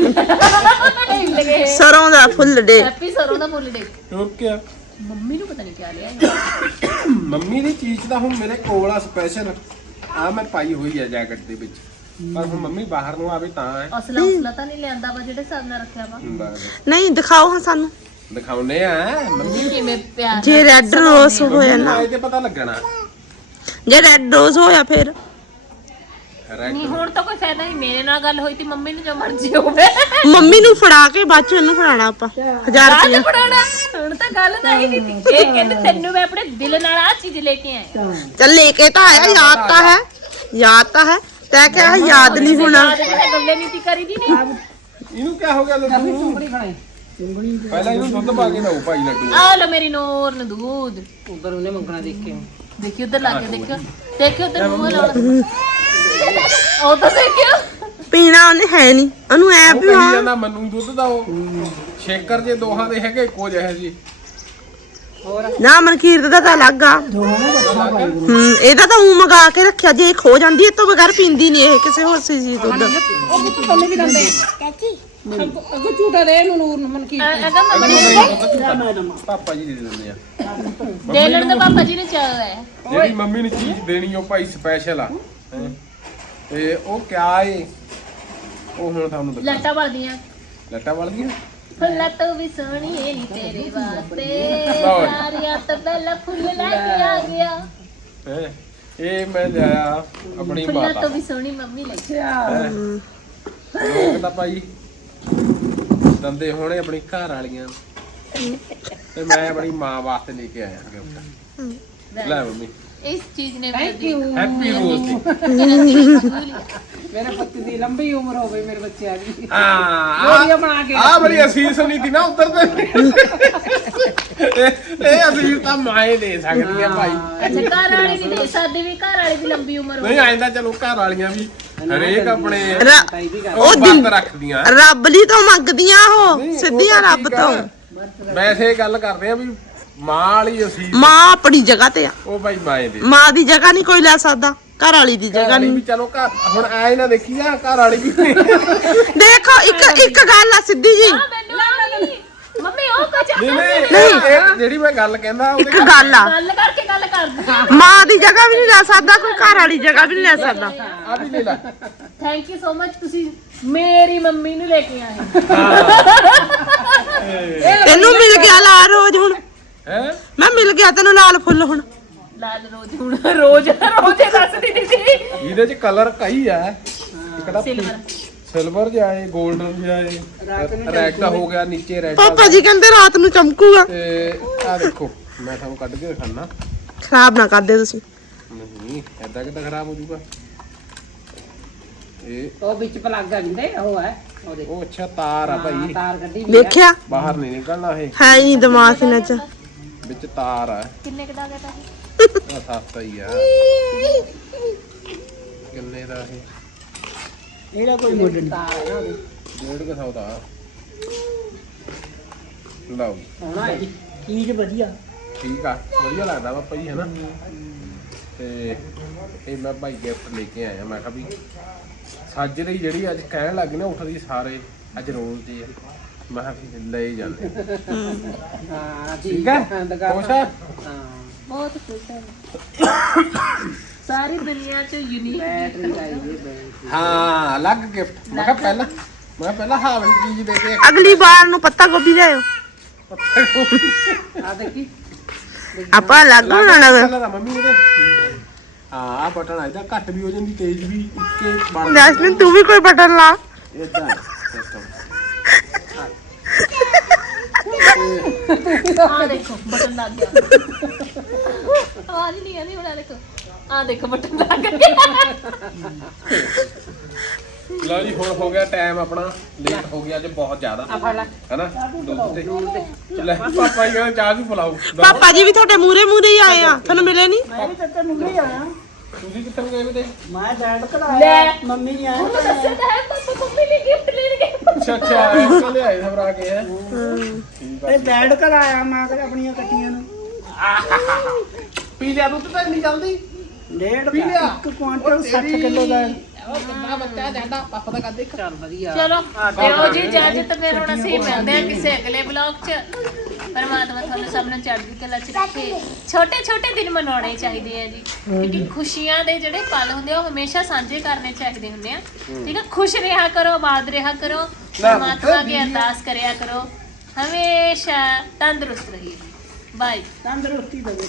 B: ਸਰੋਂ ਦਾ ਫੁੱਲ ਡੇ
A: ਹੈਪੀ ਸਰੋਂ ਦਾ ਫੁੱਲ ਡੇ
E: ਹੋਰ ਕੀ
A: ਮੰਮੀ ਨੂੰ ਪਤਾ ਨਹੀਂ ਕਿਆ ਲਿਆ
E: ਮੰਮੀ ਦੀ ਚੀਜ਼ ਤਾਂ ਹੁਣ ਮੇਰੇ ਕੋਲ ਆ ਸਪੈਸ਼ਲ ਆ ਮੈਂ ਪਾਈ ਹੋਈ ਆ ਜੈਕਟ ਦੇ ਵਿੱਚ ਪਰ ਹੁਣ ਮੰਮੀ ਬਾਹਰ ਨੂੰ ਆਵੇ ਤਾਂ ਹੈ
A: ਅਸਲਾ ਤਾਂ ਨਹੀਂ ਲਿਆਂਦਾ ਵਾ ਜਿਹੜੇ ਹਿਸਾਬ ਨਾਲ ਰੱਖਿਆ ਵਾ
E: ਬਸ
B: ਨਹੀਂ ਦਿਖਾਓ ਹਾਂ ਸਾਨੂੰ
E: ਦਿਖਾਉਨੇ ਆ ਮੰਮੀ
A: ਕਿਵੇਂ ਪਿਆਰ
B: ਜੇ ਰੈੱਡ ਰੋਜ਼ ਹੋਇਆ ਨਾ
E: ਆਏ ਤੇ ਪਤਾ ਲੱਗਣਾ
B: ਜੇ ਰੈੱਡ ਰੋਜ਼ ਹੋਇਆ ਫਿਰ
E: ਰੈਡ
A: ਨਹੀਂ ਹੁਣ ਤਾਂ ਕੋਈ ਫਾਇਦਾ ਨਹੀਂ ਮੇਰੇ ਨਾਲ ਗੱਲ ਹੋਈ ਤੇ ਮੰਮੀ ਨੂੰ ਜੋ ਮਰਜ਼ੀ ਹੋਵੇ
B: ਮੰਮੀ ਨੂੰ ਫੜਾ ਕੇ ਬਾਅਦ ਚ ਇਹਨੂੰ ਫੜਾਣਾ ਆਪਾਂ 1000
A: ਬਾਅਦ
B: ਰੁਪਏ
A: ਪੜਾਣਾ ਹੁਣ ਤਾਂ ਗੱਲ ਤਾਂ ਹੀ ਕੀਤੀ ਇਹ ਕਹਿੰਦੇ ਤੈਨੂੰ ਮੈਂ ਆਪਣੇ ਦਿਲ ਨਾਲ ਆ ਚੀਜ਼ ਲੈ ਕੇ ਆਇਆ
B: ਚੱਲ ਲੈ ਕੇ ਤਾਂ ਆਇਆ ਯਾਦ ਤਾਂ ਹੈ ਤੈਂ ਕਿਹਾ ਯਾਦ ਨਹੀਂ ਹੋਣਾ
A: ਗੱਲੇ ਨਹੀਂ ਤੀ ਕਰੀ ਦੀ ਨਹੀਂ
E: ਇਹਨੂੰ ਕੀ ਹੋ ਗਿਆ ਲੱਡੂ
C: ਚੁੰਗੜੀ ਫੜਾਈ
E: ਪਹਿਲਾਂ ਇਹਨੂੰ ਦੁੱਧ ਪਾ ਕੇ ਦਊ ਭਾਈ ਲੱਡੂ
A: ਆ ਲੋ ਮੇਰੀ ਨੂਰ ਨੂੰ ਦੂਧ
C: ਉਧਰ ਉਹਨੇ ਮੰਗਣਾ ਦੇਖ ਕੇ
A: ਦੇਖਿਓ ਉਧਰ ਲਾ ਕੇ ਦੇਖਿਓ ਉਧਰ ਮੂੰਹ ਲਾਉਣਾ ਉਹ ਤਾਂ ਦੇਖਿਓ
B: ਪੀਣਾ ਉਹਨੇ ਹੈ ਨਹੀਂ ਉਹਨੂੰ ਐ
E: ਉਹ
B: ਵੀ
E: ਕਹੀ
B: ਹਾਂ
E: ਜਾਂਦਾ ਮੈਨੂੰ ਦੁੱਧ ਦਾ ਉਹ ਸ਼ੇਕਰ ਜੇ ਦੋਹਾਂ ਦੇ ਹੈਗੇ ਇੱਕੋ ਜਿਹੇ ਜੀ
B: ਨਾ ਮਨਕੀਰਤ ਦਾ ਤਾਂ ਅਲੱਗ ਆ ਇਹਦਾ ਤਾਂ ਉਹ ਮਗਾ ਕੇ ਰੱਖਿਆ ਜੇ ਖੋ ਜਾਂਦੀ ਇਹ ਤੋਂ ਬਗੈਰ ਪੀਂਦੀ ਨਹੀਂ ਇਹ ਕਿਸੇ ਹੋਰ ਚੀਜ਼ ਦੁੱਧ
C: ਉਹ ਪੁੱਤ ਕੰਨੇ ਵੀ ਦੰਦੇ ਅੱਗੋਂ ਝੂਟਾ ਦੇ ਇਹਨੂੰ ਨੂਰ ਨੂੰ ਮਨ ਕੀ
A: ਅਗਾ ਮੰਮੀ
E: ਪਾਪਾ ਜੀ ਦੇ ਦਿੰਦੇ ਆ
A: ਦੇ ਲੈਣ ਦਾ ਪਾਪਾ ਜੀ ਨੇ ਚਾਹਿਆ ਹੈ
E: ਜਿਹੜੀ ਮੰਮੀ ਨੇ ਚੀਜ਼ ਦੇਣੀ ਉਹ ਭਾਈ ਸਪੈਸ਼ਲ ਆ ਹੈਂ। ਤੇ ਉਹ ਕਿਆ ਏ ਉਹ ਹੁਣ ਤੁਹਾਨੂੰ ਦੱਸਾਂ
A: ਲੱਟਾਂ ਵਲਦੀਆਂ
E: ਲੱਟਾਂ ਵਲਦੀਆਂ
A: ਫੁੱਲਾਂ ਤੋਂ ਵੀ ਸੋਹਣੀ ਏ ਨੀ ਤੇਰੇ ਵਾਸਤੇ ਸਾਰਿਆਂ ਤੋਂ ਪਹਿਲਾਂ ਫੁੱਲ ਲੈ ਕੇ ਆ ਗਿਆ
E: ਹੈ ਇਹ ਮੈਂ ਲਿਆ ਆਪਣੀ
A: ਫੁੱਲਾਂ
E: ਮਾਤਾ
A: ਤੋਂ ਵੀ ਸੋਹਣੀ ਮੰਮੀ ਲੈ ਕੇ
E: ਲੋਕ ਤਾਂ ਭਾਈ ਦੰਦੇ ਹੋਣੇ ਆਪਣੀ ਘਰ ਵਾਲੀਆਂ ਤੇ ਮੈਂ ਆਪਣੀ ਮਾਂ ਵਾਸਤੇ ਲੈ ਕੇ ਆਇਆ ਗਿਫਟ ਲੈ ਮੰਮੀ
A: ਇਸ ਚੀਜ਼ ਨੇ
C: ਥੈਂਕ ਯੂ
E: ਹੈਪੀ ਰੋਜ਼ ਦੀ
C: ਮੇਰੇ ਪੁੱਤ ਦੀ ਲੰਬੀ ਉਮਰ ਹੋਵੇ ਮੇਰੇ ਬੱਚਿਆਂ ਦੀ
E: ਹਾਂ
C: ਲੋਰੀਆਂ ਬਣਾ ਕੇ
E: ਆ ਬੜੀ ਅਸੀਸ ਨਹੀਂ ਸੀ ਨਾ ਉੱਧਰ ਤੇ ਇਹ ਅਸੀਸ ਤਾਂ ਮਾਏ ਦੇ ਸਕਦੀ ਆ ਭਾਈ
A: ਅੱਛਾ ਘਰ ਵਾਲੀ ਨਹੀਂ ਦੇ ਸਕਦੇ ਵੀ ਘਰ ਵਾਲੀ ਦੀ ਲੰਬੀ ਉਮਰ
E: ਨਹੀਂ ਆਇੰਦਾ ਚਲੋ ਘਰ ਵਾਲੀਆਂ ਵੀ ਹਰੇਕ ਆਪਣੇ
B: ਉਹ
E: ਉਹ ਵਰਤ ਰੱਖਦੀਆਂ
B: ਰੱਬ ਲਈ ਤਾਂ ਮੰਗਦੀਆਂ ਉਹ ਸਿੱਧੀਆਂ ਰੱਬ ਤੋਂ
E: ਵੈਸੇ ਗੱਲ ਕਰਦੇ ਆ ਵੀ ਮਾਂ ਵਾਲੀ ਅਸੀਸ
B: ਮਾਂ ਆਪਣੀ ਜਗ੍ਹਾ ਤੇ ਆ
E: ਉਹ ਭਾਈ ਮਾਏ ਦੇ
B: ਮਾਂ ਦੀ ਜਗ੍ਹਾ ਨਹੀਂ ਕੋਈ ਲੈ ਸਕਦਾ ਘਰ ਵਾਲੀ ਦੀ ਜਗ੍ਹਾ
E: ਵਾਲੀ
B: ਨਹੀਂ
E: ਵੀ ਚਲੋ ਘਰ ਹੁਣ ਆਏ ਨਾ ਦੇਖੀ ਜਾ ਘਰ ਵਾਲੀ ਵੀ
B: ਦੇਖੋ ਇੱਕ ਗੱਲ ਆ ਸਿੱਧੀ ਜੀ
A: ਮੈਨੂੰ ਨਹੀਂ ਮੰਮੀ ਉਹ ਕੁਝ
E: ਨਹੀਂ ਇਹ ਜਿਹੜੀ ਮੈਂ ਗੱਲ ਕਹਿੰਦਾ
B: ਇੱਕ ਗੱਲ ਆ
A: ਗੱਲ ਕਰਕੇ ਗੱਲ ਕਰਦੇ
B: ਮਾਂ ਦੀ ਜਗ੍ਹਾ ਵੀ ਨਹੀਂ ਲੈ ਸਕਦਾ ਕੋਈ ਘਰ ਵਾਲੀ ਜਗ੍ਹਾ ਵੀ ਨਹੀਂ ਲੈ ਸਕਦਾ
E: ਆ ਵੀ ਲੈ ਲੈ
A: ਥੈਂਕ ਯੂ ਸੋ ਮਚ ਤੁਸੀਂ ਮੇਰੀ ਮੰਮੀ ਨੂੰ ਲੈ ਕੇ ਆਏ
B: ਤੈਨੂੰ ਮਿਲ ਗਿਆ ਲਾ ਰੋਜ਼ ਹੁਣ
E: ਹੈ
B: ਮੈਂ ਮਿਲ ਗਿਆ ਤੈਨੂੰ ਲਾਲ ਫੁੱਲ ਹੁਣ
A: ਲਾਲ ਰੋਜ਼ ਹੁਣ ਰੋਜ਼ ਦੱਸਦੀ ਦੀਦੀ
E: ਇਹਦੇ ਚ ਕਲਰ ਕਈ ਆ ਇੱਕ ਤਾਂ
A: ਸਿਲਵਰ
E: ਸਿਲਵਰ ਜਿਹਾ ਏ 골ਡਨ ਜਿਹਾ ਏ ਰੈੱਡ ਹੋ ਗਿਆ ਨੀਚੇ ਰੈੱਡ
B: ਪਾਪਾ ਜੀ ਕਹਿੰਦੇ ਰਾਤ ਨੂੰ ਚਮਕੂਗਾ
E: ਤੇ ਆ ਦੇਖੋ ਮੈਂ ਤੁਹਾਨੂੰ ਕੱਢ ਕੇ ਦਿਖਾਣਾ
B: ਖਰਾਬ ਨਾ ਕਰਦੇ ਤੁਸੀਂ
E: ਨਹੀਂ ਐਦਾਂ ਕਿੱਦਾਂ ਖਰਾਬ ਹੋ ਜਾਊਗਾ ਇਹ
C: ਉਹ ਵਿੱਚ ਪਲੱਗ ਆ ਜਿੰਦੇ ਉਹ ਹੈ ਉਹਦੇ
E: ਉਹ ਅੱਛਾ ਤਾਰ ਆ ਭਾਈ
C: ਤਾਰ ਗੱਡੀ ਵੀ
B: ਵੇਖਿਆ
E: ਬਾਹਰ ਨਹੀਂ ਨਿਕਲਣਾ ਇਹ
B: ਹੈ ਹੀ ਨਹੀਂ ਦਿਮਾਗ ਇਹਨਾਂ ਚ
E: ਵਿੱਚ ਤਾਰ ਆ
A: ਕਿੰਨੇ ਕਦਾ ਗਿਆ ਤਾਂ
E: ਆ ਸਸਤਾ ਹੀ ਆ ਕਿੰਨੇ ਦਾ ਇਹ
C: ਇਹਦਾ ਕੋਈ ਮੁੱਲ ਨਹੀਂ ਤਾਰ ਹੈ ਨਾ ਉਹਦੀ
E: 150 ਦਾ ਲਓ
C: ਹੋਣਾ ਹੈ
F: ਚੀਜ਼ ਵਧੀਆ
E: ਠੀਕ ਆ ਵਧੀਆ ਲੱਗਦਾ ਪਾਪਾ ਜੀ ਹੈਨਾ ਤੇ ਇਹ ਮੈਂ ਭਾਈ ਗਿਫਟ ਲੈ ਕੇ ਆਇਆ ਮੈਂ ਕਿਹਾ ਵੀ ਸੱਜ ਲਈ ਜਿਹੜੀ ਅੱਜ ਕਹਿਣ ਲੱਗ ਨਾ ਉੱਠਦੀ ਸਾਰੇ ਅੱਜ ਰੋਜ਼ ਦੀ ਆ ਮੈਂ ਕਿਹਾ ਵੀ ਲੈ ਹੀ ਜਾਂਦੇ
C: ਹਾਂ
E: ਠੀਕ ਹੈ ਖੁਸ਼ ਆ
C: ਹਾਂ
A: ਬਹੁਤ ਖੁਸ਼ ਹਾਂ ਸਾਰੀ ਦੁਨੀਆ ਚ ਯੂਨੀਕ
C: ਬੈਟਰੀ ਲਾਈ ਬੈਟਰੀ
E: ਹਾਂ ਅਲੱਗ ਗਿਫਟ ਮੈਂ ਕਿਹਾ ਪਹਿਲਾਂ ਹਾਵਲੀ ਚੀਜ਼ ਦੇ ਕੇ
B: ਅਗਲੀ ਵਾਰ ਨੂੰ ਪੱਤਾ ਗੋਭੀ ਲਿਆਓ
C: ਆ ਦੇਖੀ
B: ਆਪਾਂ ਅਲੱਗ ਹੋਣਾ ਲੱਗ
E: ਕਲਰ ਆ ਮੰਮੀ ਇਹਦੇ ਹਾਂ ਆ ਬਟਨ ਇਹਦਾ ਘੱਟ ਵੀ ਹੋ ਜਾਂਦੀ ਤੇਜ਼ ਵੀ ਇੱਕੇ ਬਣ
B: ਜੈਸਮੀਨ ਤੂੰ ਵੀ ਕੋਈ ਬਟਨ ਲਾ
E: ਇਦਾਂ ਸਿਸਟਮ
A: ਆ ਦੇਖੋ ਬਟਨ ਲੱਗ ਗਿਆ ਆਵਾਜ਼ ਨਹੀਂ ਆਉਂਦੀ ਹੁਣ ਦੇਖੋ ਆ ਦੇਖੋ ਬਟਨ ਲੱਗ ਗਿਆ
E: ਲਓ ਜੀ ਹੁਣ ਹੋ ਗਿਆ ਟਾਈਮ ਆਪਣਾ ਲੇਟ ਹੋ ਗਿਆ ਅੱਜ ਬਹੁਤ ਜ਼ਿਆਦਾ
C: ਆ ਫੜ ਲੈ
E: ਹੈਨਾ ਦੁੱਧ ਤੇ ਲੈ ਪਾਪਾ ਜੀ ਕਹਿੰਦੇ ਚਾਹ ਵੀ ਪਿਲਾਓ
B: ਪਾਪਾ ਜੀ ਵੀ ਤੁਹਾਡੇ ਮੂਰੇ ਹੀ ਆਏ ਆ ਤੁਹਾਨੂੰ ਮਿਲੇ ਨਹੀਂ
F: ਮੈਂ ਵੀ ਤੇਰੇ ਨੂੰ ਹੀ ਆਇਆ
E: ਤੁਸੀਂ ਕਿੱਥੇ ਨੂੰ ਗਏ ਵੇ ਤੇ
F: ਮੈਂ ਡੈਡ ਕਢਾਇਆ
A: ਲੈ
F: ਮੰਮੀ ਨਹੀਂ
A: ਉਹਨੂੰ
F: ਆਇਆ
A: ਦੱਸਿਆ ਤਾਂ ਹੈ ਪਾਪਾ ਮੰਮੀ ਲਈ ਗਿਫਟ ਲੈਣ ਗਏ
E: ਅੱਛਾ ਅੱਛਾ ਇਹ ਲਿਆਏ ਸਬਰਾ ਕੇ ਹੈ ਠੀਕ ਆ
F: ਇਹ ਡੈਡ ਕਢਾਇਆ ਮੈਂ ਤੇ ਆਪਣੀਆਂ ਕੱਟੀਆਂ ਨੂੰ
E: ਪੀ ਲਿਆ ਦੁੱਧ ਤਾਂ ਨਹੀਂ ਜਲਦੀ
F: ਡੇਢ
E: ਪੀ ਲਿਆ।
F: 1 ਕੁਆਂਟਲ 60 ਕਿਲੋ ਦਾ
E: ਉਹ ਕਿੰਨਾ ਬੱਚਾ ਜਾਂਦਾ ਪਾਪਾ ਦਾ ਕਰਦੇ
C: ਚੱਲ ਵਧੀਆ
A: ਚਲੋ ਦਿਓ ਜੀ ਇਜਾਜ਼ਤ, ਫਿਰ ਹੁਣ ਅਸੀਂ ਮਿਲਦੇ ਹਾਂ ਕਿਸੇ ਅਗਲੇ ਬਲੌਗ 'ਚ। ਪਰਮਾਤਮਾ ਤੁਹਾਨੂੰ ਸਭ ਨੂੰ ਚੜ੍ਹਦੀ ਕਲਾ 'ਚ ਰੱਖੇ। ਛੋਟੇ ਛੋਟੇ ਦਿਨ ਮਨਾਉਣੇ ਚਾਹੀਦੇ ਆ ਜੀ, ਕਿਉਂਕਿ ਖੁਸ਼ੀਆਂ ਦੇ ਜਿਹੜੇ ਪਲ ਹੁੰਦੇ ਆ ਉਹ ਹਮੇਸ਼ਾ ਸਾਂਝੇ ਕਰਨੇ ਚਾਹੀਦੇ ਹੁੰਦੇ ਆ। ਠੀਕ ਹੈ, ਖੁਸ਼ ਰਿਹਾ ਕਰੋ, ਆਬਾਦ ਰਿਹਾ ਕਰੋ, ਪਰਮਾਤਮਾ ਦੀ ਅਰਦਾਸ ਕਰਿਆ ਕਰੋ, ਹਮੇਸ਼ਾ ਤੰਦਰੁਸਤ ਰਹੀਏ। ਬਾਏ।
F: ਤੰਦਰੁਸਤੀ ਦੇਵੇ।